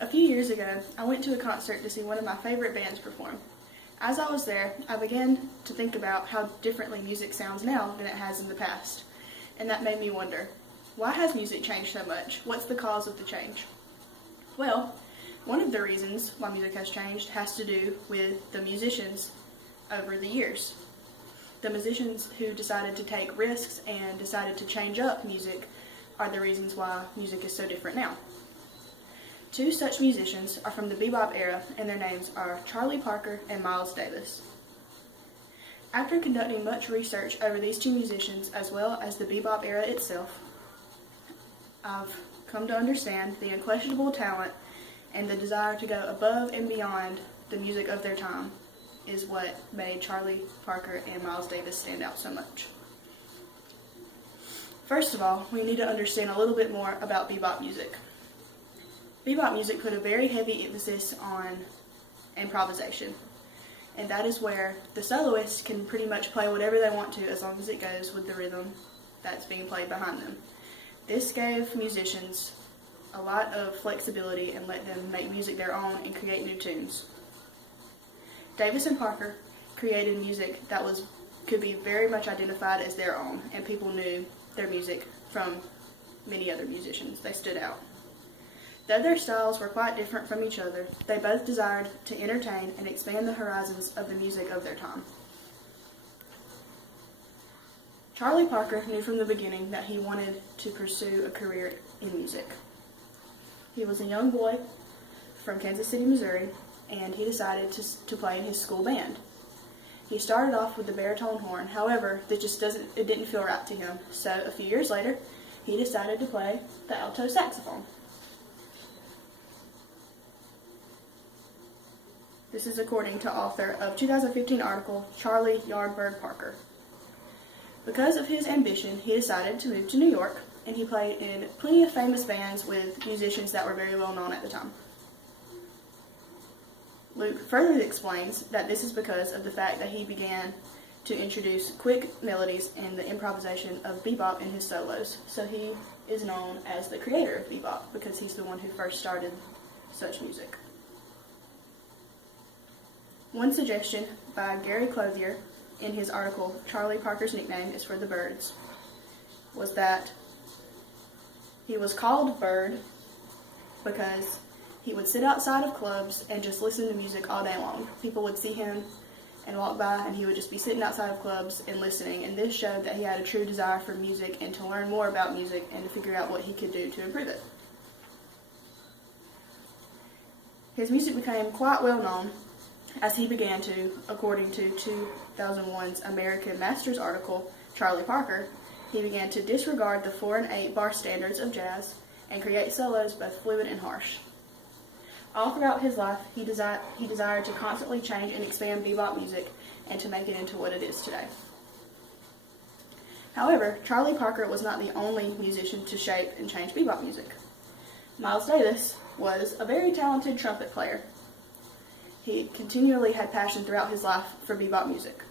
A few years ago, I went to a concert to see one of my favorite bands perform. As I was there, I began to think about how differently music sounds now than it has in the past. And that made me wonder, why has music changed so much? What's the cause of the change? Well, one of the reasons why music has changed has to do with the musicians over the years. The musicians who decided to take risks and decided to change up music are the reasons why music is so different now. Two such musicians are from the Bebop era, and their names are Charlie Parker and Miles Davis. After conducting much research over these two musicians, as well as the Bebop era itself, I've come to understand the unquestionable talent and the desire to go above and beyond the music of their time is what made Charlie Parker and Miles Davis stand out so much. First of all, we need to understand a little bit more about bebop music. Bebop music put a very heavy emphasis on improvisation, and that is where the soloist can pretty much play whatever they want to as long as it goes with the rhythm that's being played behind them. This gave musicians a lot of flexibility and let them make music their own and create new tunes. Davis and Parker created music that could be very much identified as their own, and people knew their music from many other musicians. They stood out. Though their styles were quite different from each other, they both desired to entertain and expand the horizons of the music of their time. Charlie Parker knew from the beginning that he wanted to pursue a career in music. He was a young boy from Kansas City, Missouri, and he decided to play in his school band. He started off with the baritone horn, however, it didn't feel right to him, so a few years later, he decided to play the alto saxophone. This is according to author of 2015 article, Charlie Yardbird Parker. Because of his ambition, he decided to move to New York, and he played in plenty of famous bands with musicians that were very well known at the time. Luke further explains that this is because of the fact that he began to introduce quick melodies and the improvisation of bebop in his solos, so he is known as the creator of bebop because he's the one who first started such music. One suggestion by Gary Clothier in his article, Charlie Parker's Nickname is for the Birds, was that he was called Bird because he would sit outside of clubs and just listen to music all day long. People would see him and walk by, and he would just be sitting outside of clubs and listening, and this showed that he had a true desire for music and to learn more about music and to figure out what he could do to improve it. His music became quite well known as he began to, according to 2001's American Masters article, Charlie Parker, he began to disregard the 4 and 8 bar standards of jazz and create solos both fluid and harsh. All throughout his life, he desired to constantly change and expand bebop music and to make it into what it is today. However, Charlie Parker was not the only musician to shape and change bebop music. Miles Davis was a very talented trumpet player. He continually had passion throughout his life for bebop music.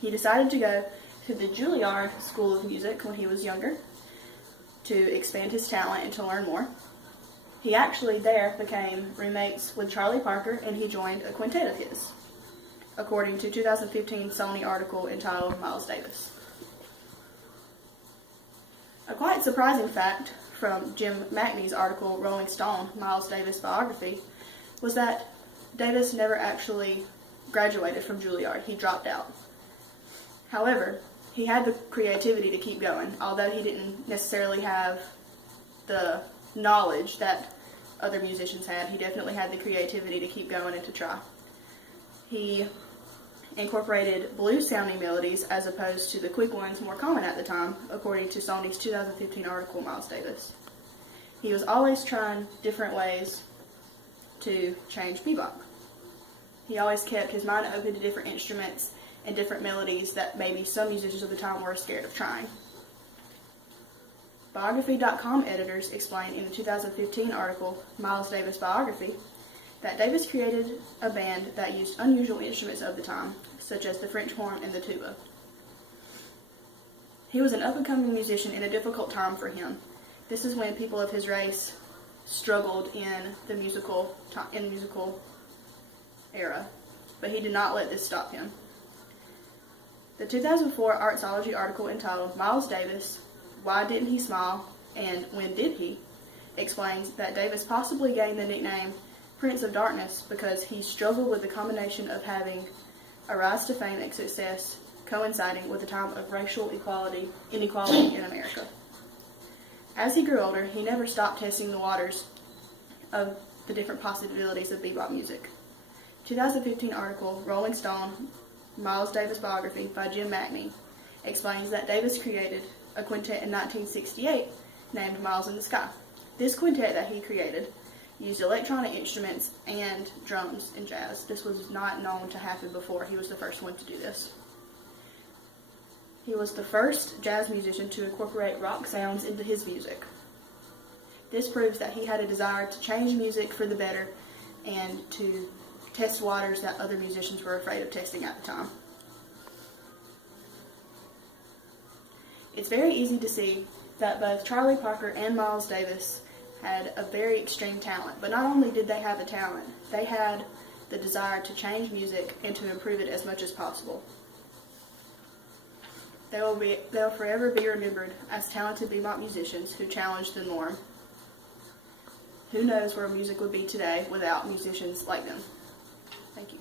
He decided to go to the Juilliard School of Music when he was younger to expand his talent and to learn more. He actually there became roommates with Charlie Parker, and he joined a quintet of his, according to 2015 Sony article entitled Miles Davis. A quite surprising fact from Jim Mackney's article Rolling Stone, Miles Davis Biography, was that Davis never actually graduated from Juilliard. He dropped out. However, he had the creativity to keep going, although he didn't necessarily have the knowledge that other musicians had. He definitely had the creativity to keep going and to try. He incorporated blues-sounding melodies as opposed to the quick ones more common at the time, according to Sony's 2015 article, Miles Davis. He was always trying different ways to change bebop. He always kept his mind open to different instruments and different melodies that maybe some musicians of the time were scared of trying. Biography.com editors explained in the 2015 article, Miles Davis Biography, that Davis created a band that used unusual instruments of the time, such as the French horn and the tuba. He was an up-and-coming musician in a difficult time for him. This is when people of his race struggled in the musical era, but he did not let this stop him. The 2004 Artsology article entitled "Miles Davis: Why Didn't He Smile and When Did He?" explains that Davis possibly gained the nickname Prince of Darkness because he struggled with the combination of having a rise to fame and success coinciding with a time of racial inequality in America. As he grew older, he never stopped testing the waters of the different possibilities of bebop music. 2015 article, Rolling Stone, Miles Davis Biography by Jim Mackney, explains that Davis created a quintet in 1968 named Miles in the Sky. This quintet that he created used electronic instruments and drums in jazz. This was not known to happen before. He was the first one to do this. He was the first jazz musician to incorporate rock sounds into his music. This proves that he had a desire to change music for the better and to test waters that other musicians were afraid of testing at the time. It's very easy to see that both Charlie Parker and Miles Davis had a very extreme talent, but not only did they have the talent, they had the desire to change music and to improve it as much as possible. They'll forever be remembered as talented bebop musicians who challenged the norm. Who knows where music would be today without musicians like them? Thank you.